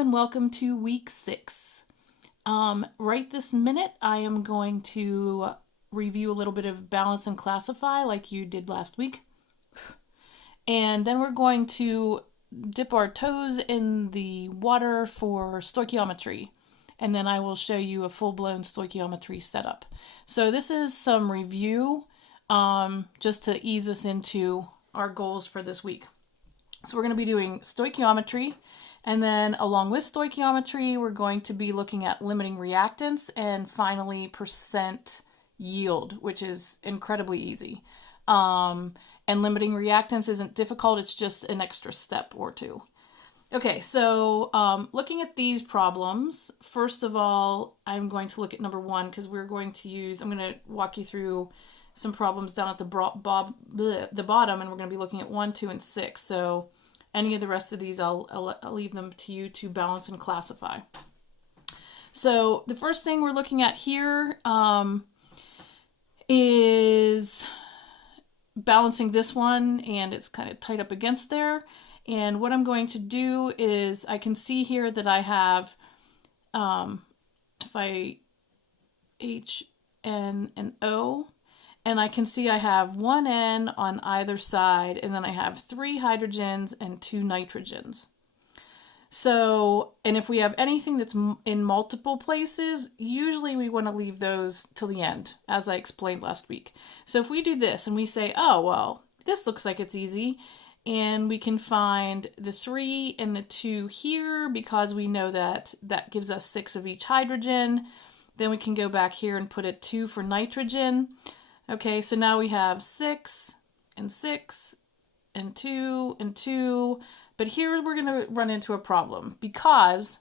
and welcome to week 6. Right this minute, I am going to review a little bit of balance and classify like you did last week. And then we're going to dip our toes in the water for stoichiometry. And then I will show you a full-blown stoichiometry setup. So this is some review just to ease us into our goals for this week. So we're going to be doing stoichiometry. And then along with stoichiometry, we're going to be looking at limiting reactants and finally percent yield, which is incredibly easy. And limiting reactants isn't difficult, it's just an extra step or two. Okay, so looking at these problems, first of all, I'm going to look at number 1 because I'm going to walk you through some problems down at the bottom, and we're going to be looking at 1, 2, and 6. So any of the rest of these, I'll leave them to you to balance and classify. So the first thing we're looking at here is balancing this one, and it's kind of tight up against there. And what I'm going to do is I can see here that I have, if I H, N, and O, and I can see I have one N on either side, and then I have 3 hydrogens and 2 nitrogens. So, and if we have anything that's in multiple places, usually we want to leave those till the end, as I explained last week. So if we do this and we say, oh, well, this looks like it's easy, and we can find the 3 and the 2 here because we know that that gives us 6 of each hydrogen. Then we can go back here and put a 2 for nitrogen. Okay, so now we have 6 and 6 and 2 and 2. But here we're going to run into a problem because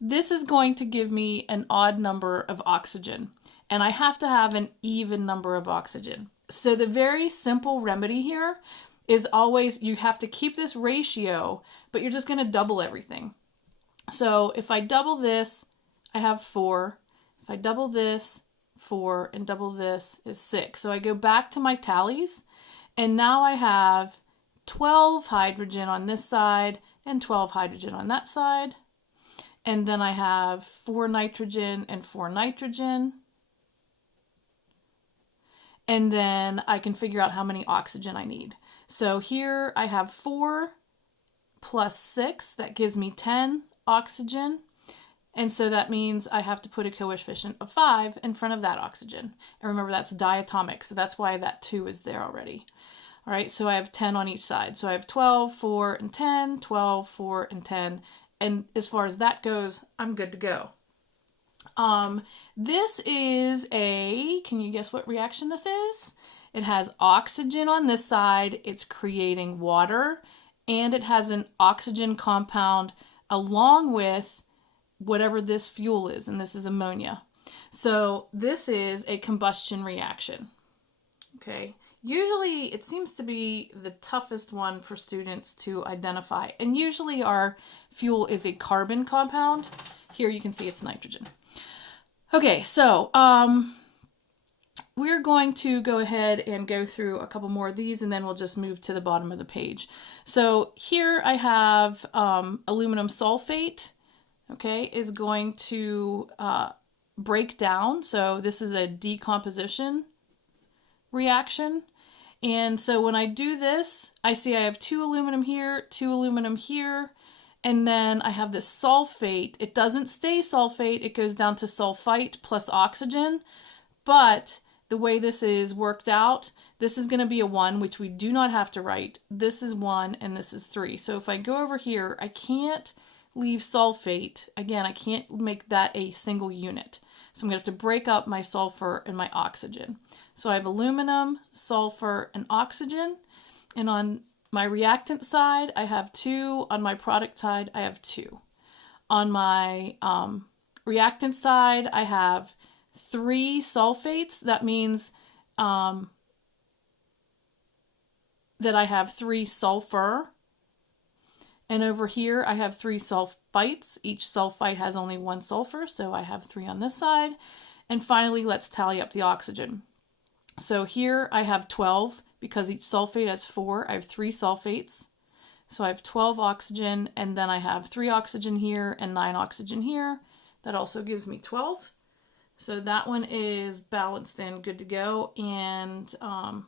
this is going to give me an odd number of oxygen. And I have to have an even number of oxygen. So the very simple remedy here is always you have to keep this ratio, but you're just going to double everything. So if I double this, I have 4. If I double this, 4, and double this is 6. So I go back to my tallies, and now I have 12 hydrogen on this side and 12 hydrogen on that side. And then I have 4 nitrogen and 4 nitrogen. And then I can figure out how many oxygen I need. So here I have 4 plus 6, that gives me 10 oxygen. And so that means I have to put a coefficient of 5 in front of that oxygen. And remember, that's diatomic, so that's why that 2 is there already. All right, so I have 10 on each side. So I have 12, 4, and 10, 12, 4, and 10. And as far as that goes, I'm good to go. This is can you guess what reaction this is? It has oxygen on this side, it's creating water, and it has an oxygen compound along with whatever this fuel is, and this is ammonia. So this is a combustion reaction. Okay, usually it seems to be the toughest one for students to identify, and usually our fuel is a carbon compound. Here you can see it's nitrogen. Okay, so we're going to go ahead and go through a couple more of these, and then we'll just move to the bottom of the page. So here I have aluminum sulfate, okay, is going to break down. So this is a decomposition reaction. And so when I do this, I see I have 2 aluminum here, 2 aluminum here, and then I have this sulfate. It doesn't stay sulfate, it goes down to sulfite plus oxygen, but the way this is worked out, this is going to be a 1, which we do not have to write. This is 1, and this is 3. So if I go over here, I can't leave sulfate. Again, I can't make that a single unit. So I'm going to have to break up my sulfur and my oxygen. So I have aluminum, sulfur, and oxygen. And on my reactant side, I have 2. On my product side, I have 2. On my reactant side, I have 3 sulfates. That means that I have 3 sulfur. And over here, I have 3 sulfites. Each sulfite has only 1 sulfur, so I have 3 on this side. And finally, let's tally up the oxygen. So here I have 12 because each sulfate has 4. I have 3 sulfates. So I have 12 oxygen, and then I have 3 oxygen here and 9 oxygen here. That also gives me 12. So that one is balanced and good to go. And the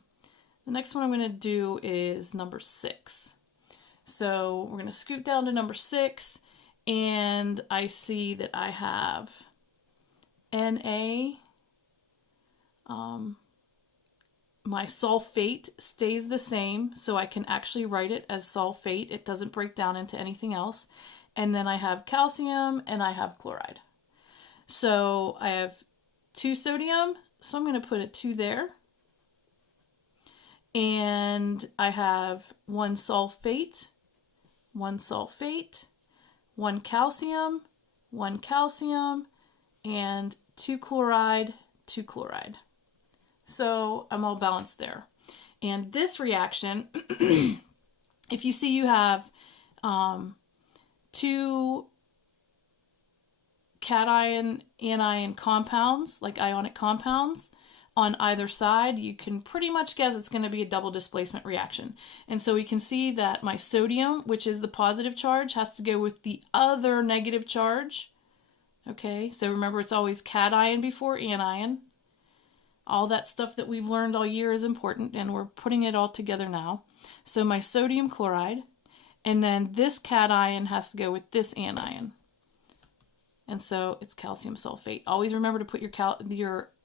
next one I'm going to do is number 6. So we're going to scoot down to number 6, and I see that I have Na. My sulfate stays the same, so I can actually write it as sulfate. It doesn't break down into anything else. And then I have calcium and I have chloride. So I have 2 sodium, so I'm going to put a 2 there. And I have 1 sulfate, 1 sulfate, 1 calcium, 1 calcium, and 2 chloride, 2 chloride. So I'm all balanced there. And this reaction, if you see you have 2 cation, anion compounds, like ionic compounds, on either side, you can pretty much guess it's going to be a double displacement reaction. And so we can see that my sodium, which is the positive charge, has to go with the other negative charge. Okay, so remember it's always cation before anion. All that stuff that we've learned all year is important, and we're putting it all together now. So my sodium chloride, and then this cation has to go with this anion. And so it's calcium sulfate. Always remember to put your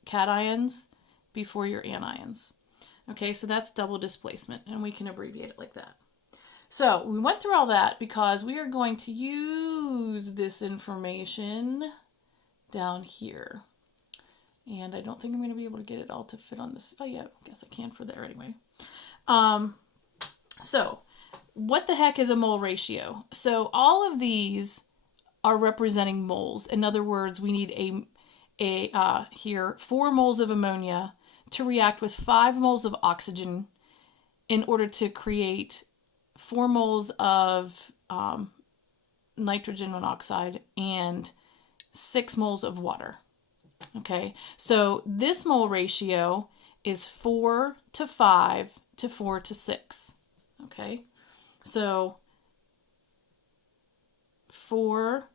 cations before your anions. Okay, so that's double displacement, and we can abbreviate it like that. So we went through all that because we are going to use this information down here. And I don't think I'm going to be able to get it all to fit on this. Oh yeah, I guess I can for there anyway. So what the heck is a mole ratio? So all of these are representing moles. In other words, we need here 4 moles of ammonia to react with 5 moles of oxygen in order to create 4 moles of nitrogen monoxide and 6 moles of water. Okay, so this mole ratio is 4 to 5 to 4 to 6. Okay, so 4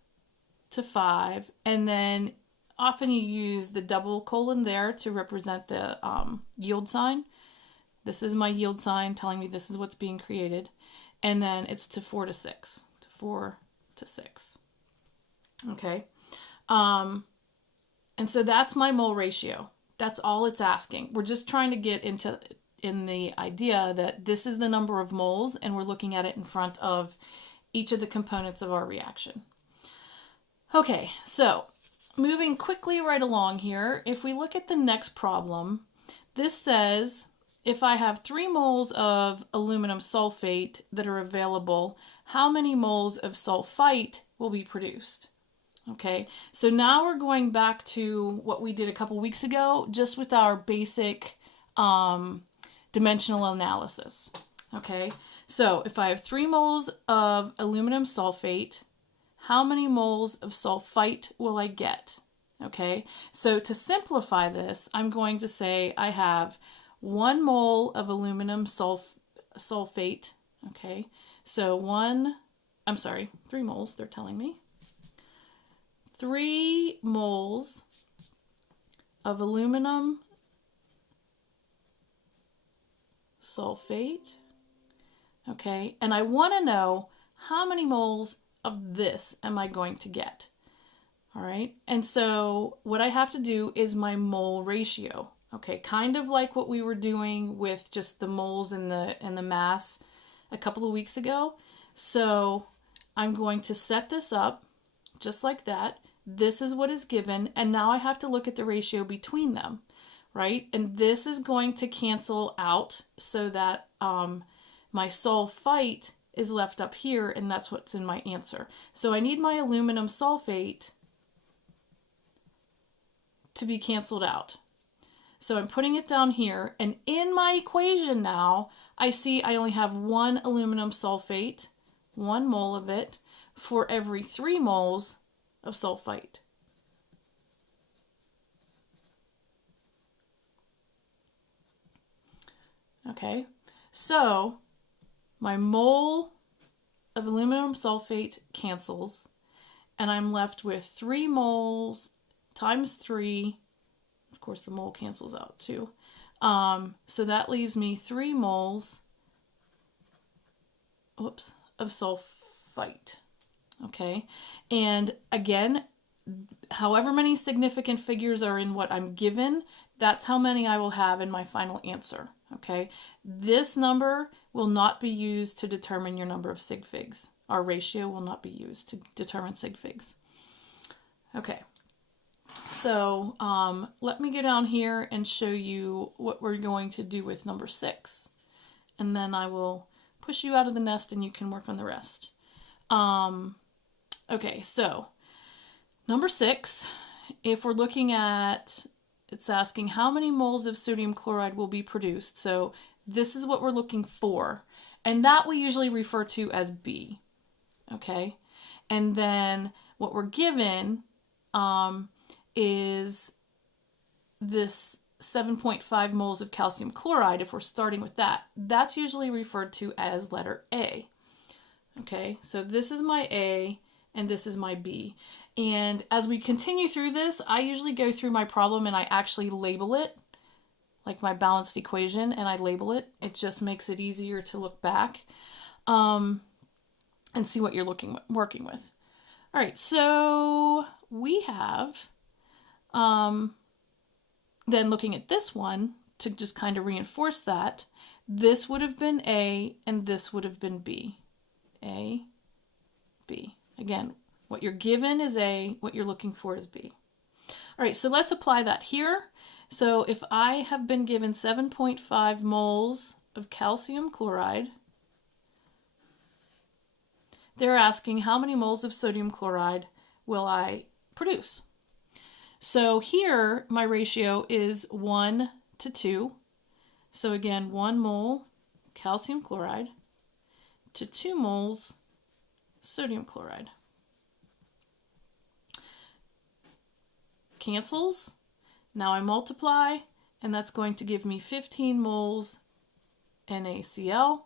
to 5, and then often you use the double colon there to represent the yield sign. This is my yield sign telling me this is what's being created. And then it's to 4 to 6, to 4 to 6. Okay. And so that's my mole ratio. That's all it's asking. We're just trying to get in the idea that this is the number of moles, and we're looking at it in front of each of the components of our reaction. Okay, so moving quickly right along here, if we look at the next problem, this says if I have 3 moles of aluminum sulfate that are available, how many moles of sulfite will be produced? Okay, so now we're going back to what we did a couple weeks ago, just with our basic dimensional analysis. Okay, so if I have 3 moles of aluminum sulfate, how many moles of sulfite will I get? Okay, so to simplify this, I'm going to say I have 1 mole of aluminum sulfate. Okay, so 3 moles, they're telling me. 3 moles of aluminum sulfate. Okay, and I want to know how many moles of this am I going to get. All right, and so what I have to do is my mole ratio. Okay, kind of like what we were doing with just the moles and the mass a couple of weeks ago. So I'm going to set this up just like that. This is what is given, and now I have to look at the ratio between them, right? And this is going to cancel out so that my sulfite is left up here, and that's what's in my answer. So I need my aluminum sulfate to be canceled out. So I'm putting it down here, and in my equation now, I see I only have 1 aluminum sulfate, 1 mole of it, for every 3 moles of sulfite. Okay, so my mole of aluminum sulfate cancels, and I'm left with 3 moles times 3. Of course, the mole cancels out too. So that leaves me 3 moles of sulfite. Okay, and again, however many significant figures are in what I'm given, that's how many I will have in my final answer. Okay, this number will not be used to determine your number of sig figs. Our ratio will not be used to determine sig figs. Okay, so let me go down here and show you what we're going to do with number 6. And then I will push you out of the nest and you can work on the rest. Okay, so number 6, if we're looking at, it's asking how many moles of sodium chloride will be produced. So this is what we're looking for. And that we usually refer to as B. Okay, and then what we're given is this 7.5 moles of calcium chloride. If we're starting with that, that's usually referred to as letter A. Okay, so this is my A and this is my B. And as we continue through this, I usually go through my problem and I actually label it, like my balanced equation, and I label it. It just makes it easier to look back and see what you're working with. All right, so we have, then looking at this one, to just kind of reinforce that, this would have been A and this would have been B. A, B. Again, what you're given is A, what you're looking for is B. All right, so let's apply that here. So if I have been given 7.5 moles of calcium chloride, they're asking how many moles of sodium chloride will I produce? So here my ratio is 1 to 2. So again, 1 mole calcium chloride to 2 moles sodium chloride. Cancels. Now I multiply, and that's going to give me 15 moles NaCl.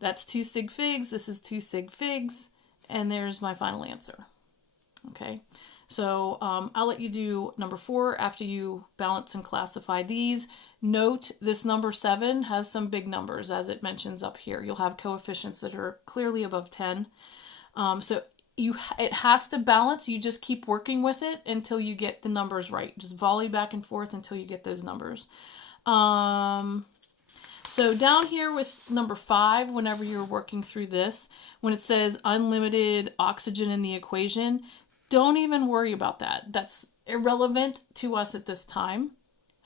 That's 2 sig figs. This is 2 sig figs, and there's my final answer. Okay, so I'll let you do number 4 after you balance and classify these. Note this number 7 has some big numbers, as it mentions up here. You'll have coefficients that are clearly above 10. So it has to balance. You just keep working with it until you get the numbers right. Just volley back and forth until you get those numbers. So down here with number 5, whenever you're working through this, when it says unlimited oxygen in the equation, don't even worry about that. That's irrelevant to us at this time.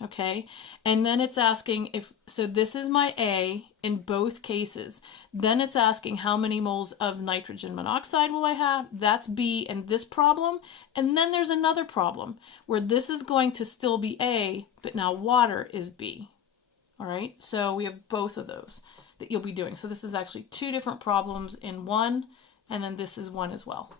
Okay, and then it's asking if, so this is my A in both cases. Then it's asking how many moles of nitrogen monoxide will I have? That's B in this problem. And then there's another problem where this is going to still be A, but now water is B. All right, so we have both of those that you'll be doing. So this is actually 2 different problems in one, and then this is one as well.